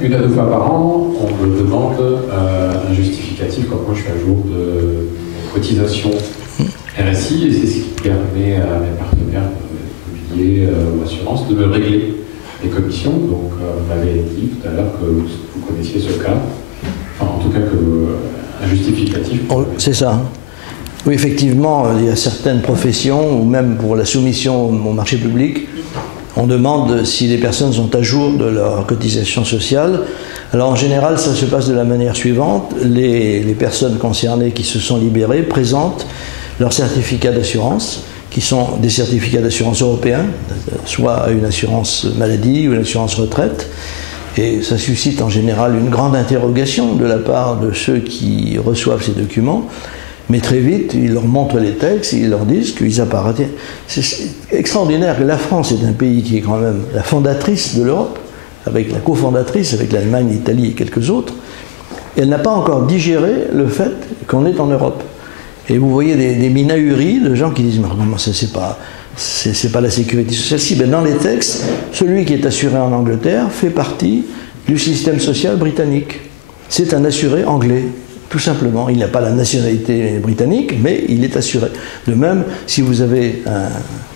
Une à deux fois par an, on me demande un justificatif, comme moi je suis à jour de cotisation RSI, et c'est ce qui permet à mes partenaires immobiliers ou assurances de me régler les commissions. Donc vous m'avez dit tout à l'heure que vous connaissiez ce cas, enfin en tout cas un justificatif. C'est ça. Oui, effectivement, il y a certaines professions, ou même pour la soumission au marché public, on demande si les personnes sont à jour de leur cotisation sociale. Alors en général, ça se passe de la manière suivante. Les personnes concernées qui se sont libérées présentent leurs certificats d'assurance, qui sont des certificats d'assurance européens, soit une assurance maladie ou une assurance retraite. Et ça suscite en général une grande interrogation de la part de ceux qui reçoivent ces documents. Mais très vite, ils leur montrent les textes, ils leur disent qu'ils appartiennent. C'est extraordinaire que la France est un pays qui est quand même la fondatrice de l'Europe, avec la cofondatrice, avec l'Allemagne, l'Italie et quelques autres. Elle n'a pas encore digéré le fait qu'on est en Europe. Et vous voyez des minahuries de gens qui disent « Mais comment ça, c'est pas la sécurité sociale ». Si, ben dans les textes, celui qui est assuré en Angleterre fait partie du système social britannique. C'est un assuré anglais. Tout simplement, il n'a pas la nationalité britannique, mais il est assuré. De même, si vous avez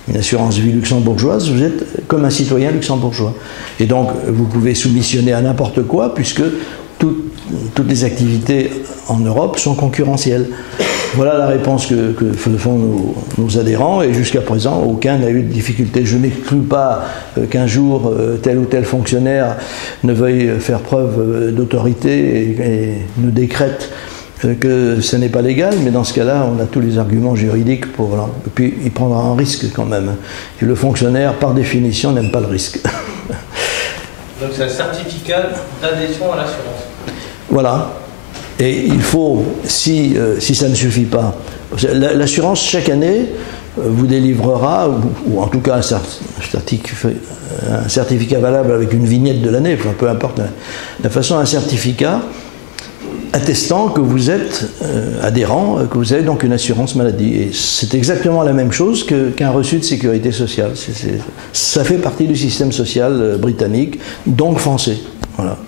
une assurance vie luxembourgeoise, vous êtes comme un citoyen luxembourgeois. Et donc, vous pouvez soumissionner à n'importe quoi, puisque toutes les activités en Europe sont concurrentielles. Voilà la réponse que font nos adhérents, et jusqu'à présent, aucun n'a eu de difficulté. Je n'exclus pas qu'un jour, tel ou tel fonctionnaire ne veuille faire preuve d'autorité et nous décrète que ce n'est pas légal, mais dans ce cas-là, on a tous les arguments juridiques pour... Et puis, il prendra un risque quand même. Et le fonctionnaire, par définition, n'aime pas le risque. Donc c'est un certificat d'adhésion à l'assurance. Voilà. Et il faut, si ça ne suffit pas, l'assurance, chaque année, vous délivrera, ou en tout cas un certificat valable avec une vignette de l'année, enfin, peu importe la façon, un certificat attestant que vous êtes adhérent, que vous avez donc une assurance maladie. Et c'est exactement la même chose qu'un reçu de sécurité sociale. Ça fait partie du système social britannique, donc français. Voilà.